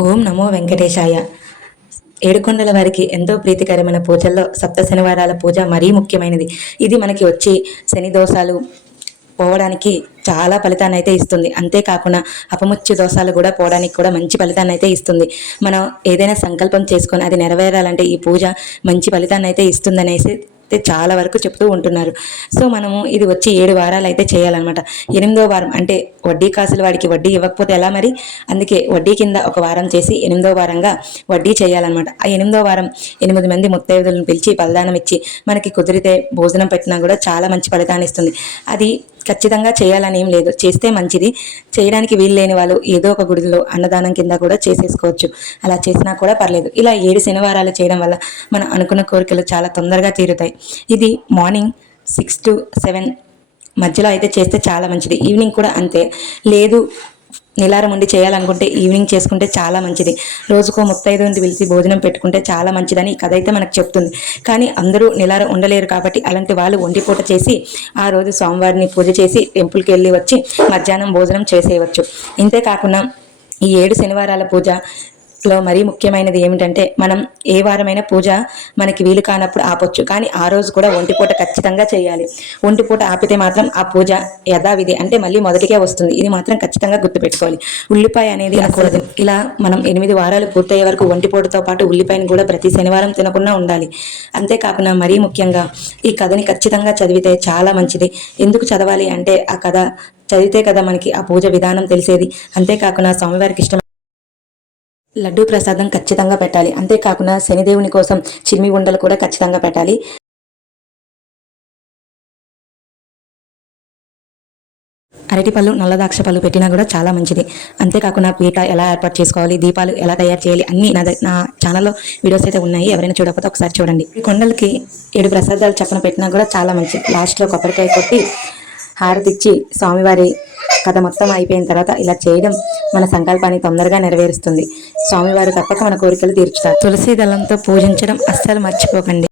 ఓం నమో వెంకటేశాయ. ఏడుకొండల వారికి ఎంతో ప్రీతికరమైన పూజల్లో సప్త శనివారాల పూజ మరీ ముఖ్యమైనది. ఇది మనకి వచ్చి శని దోషాలు పోవడానికి చాలా ఫలితాన్ని అయితే ఇస్తుంది. అంతేకాకుండా అపముచ్య దోషాలు కూడా పోవడానికి కూడా మంచి ఫలితాన్ని అయితే ఇస్తుంది. మనం ఏదైనా సంకల్పం చేసుకొని అది నెరవేరాలంటే ఈ పూజ మంచి ఫలితాన్ని అయితే ఇస్తుందనేసి చాలా వరకు చెప్తూ ఉంటున్నారు. సో మనము ఇది వచ్చి 7 వారాలు అయితే చేయాలన్నమాట. 8వ వారం అంటే వడ్డీ కాసులు వాడికి వడ్డీ ఇవ్వకపోతే ఎలా మరి, అందుకే వడ్డీ కింద ఒక వారం చేసి 8వ వారంగా వడ్డీ చేయాలన్నమాట. ఆ 8వ వారం 8 మంది ముత్తైదులను పిలిచి బలిదానం ఇచ్చి మనకి కుదిరితే భోజనం పెట్టినా కూడా చాలా మంచి ఫలితాన్ని ఇస్తుంది. అది ఖచ్చితంగా చేయాలని ఏం లేదు, చేస్తే మంచిది. చేయడానికి వీలు లేని వాళ్ళు ఏదో ఒక గుడిలో అన్నదానం కింద కూడా చేసేసుకోవచ్చు, అలా చేసినా కూడా పర్లేదు. ఇలా 7 శనివారాలు చేయడం వల్ల మనం అనుకున్న కోరికలు చాలా తొందరగా తీరుతాయి. ఇది మార్నింగ్ 6 to 7 మధ్యలో అయితే చేస్తే చాలా మంచిది. ఈవినింగ్ కూడా అంతే. లేదు నిలారం ఉండి చేయాలనుకుంటే ఈవినింగ్ చేసుకుంటే చాలా మంచిది. రోజుకో 35 పిలిచి భోజనం పెట్టుకుంటే చాలా మంచిదని ఈ కథ అయితే మనకు చెప్తుంది. కానీ అందరూ నిలారం ఉండలేరు కాబట్టి అలాంటి వాళ్ళు ఒంటిపూట చేసి ఆ రోజు సోమవారిని పూజ చేసి టెంపుల్కి వెళ్ళి వచ్చి మధ్యాహ్నం భోజనం చేసేయవచ్చు. ఇంతేకాకుండా ఈ 7 శనివారాల పూజ లో మరీ ముఖ్యమైనది ఏమిటంటే, మనం ఏ వారమైన పూజ మనకి వీలు కానప్పుడు ఆపొచ్చు, కానీ ఆ రోజు కూడా ఒంటిపూట ఖచ్చితంగా చేయాలి. ఒంటిపూట ఆపితే మాత్రం ఆ పూజ యథావిధి అంటే మళ్ళీ మొదటికే వస్తుంది. ఇది మాత్రం ఖచ్చితంగా గుర్తుపెట్టుకోవాలి. ఉల్లిపాయ అనేది తినకూడదు. ఇలా మనం 8 వారాలు పూర్తయ్యే వరకు ఒంటిపూటతో పాటు ఉల్లిపాయను కూడా ప్రతి శనివారం తినకుండా ఉండాలి. అంతేకాకుండా మరీ ముఖ్యంగా ఈ కథని ఖచ్చితంగా చదివితే చాలా మంచిది. ఎందుకు చదవాలి అంటే, ఆ కథ చదివితే కదా మనకి ఆ పూజ విధానం తెలిసేది. అంతేకాకుండా స్వామివారికి ఇష్టం లడ్డూ ప్రసాదం ఖచ్చితంగా పెట్టాలి. అంతేకాకుండా శనిదేవుని కోసం చిమ్మి ఉండలు కూడా ఖచ్చితంగా పెట్టాలి. అరటిపళ్ళు, నల్ల ద్రాక్ష పళ్ళు పెట్టినా కూడా చాలా మంచిది. అంతేకాకుండా పీట ఎలా ఏర్పాటు చేసుకోవాలి, దీపాలు ఎలా తయారు చేయాలి అన్నీ నా ఛానల్లో వీడియోస్ అయితే ఉన్నాయి. ఎవరైనా చూడకపోతే ఒకసారి చూడండి. ఈ కొండలకి 7 ప్రసాదాలు చప్పన పెట్టినా కూడా చాలా మంచిది. లాస్ట్లో కొబ్బరికాయ కొట్టి హారతిచ్చి స్వామివారి కథ మొత్తం అయిపోయిన తర్వాత ఇలా చేయడం మన సంకల్పాన్ని తొందరగా నెరవేరుస్తుంది. స్వామివారు తప్పక మన కోరికలు తీర్చుతారు. తులసి దళంతో పూజించడం అస్సలు మర్చిపోకండి.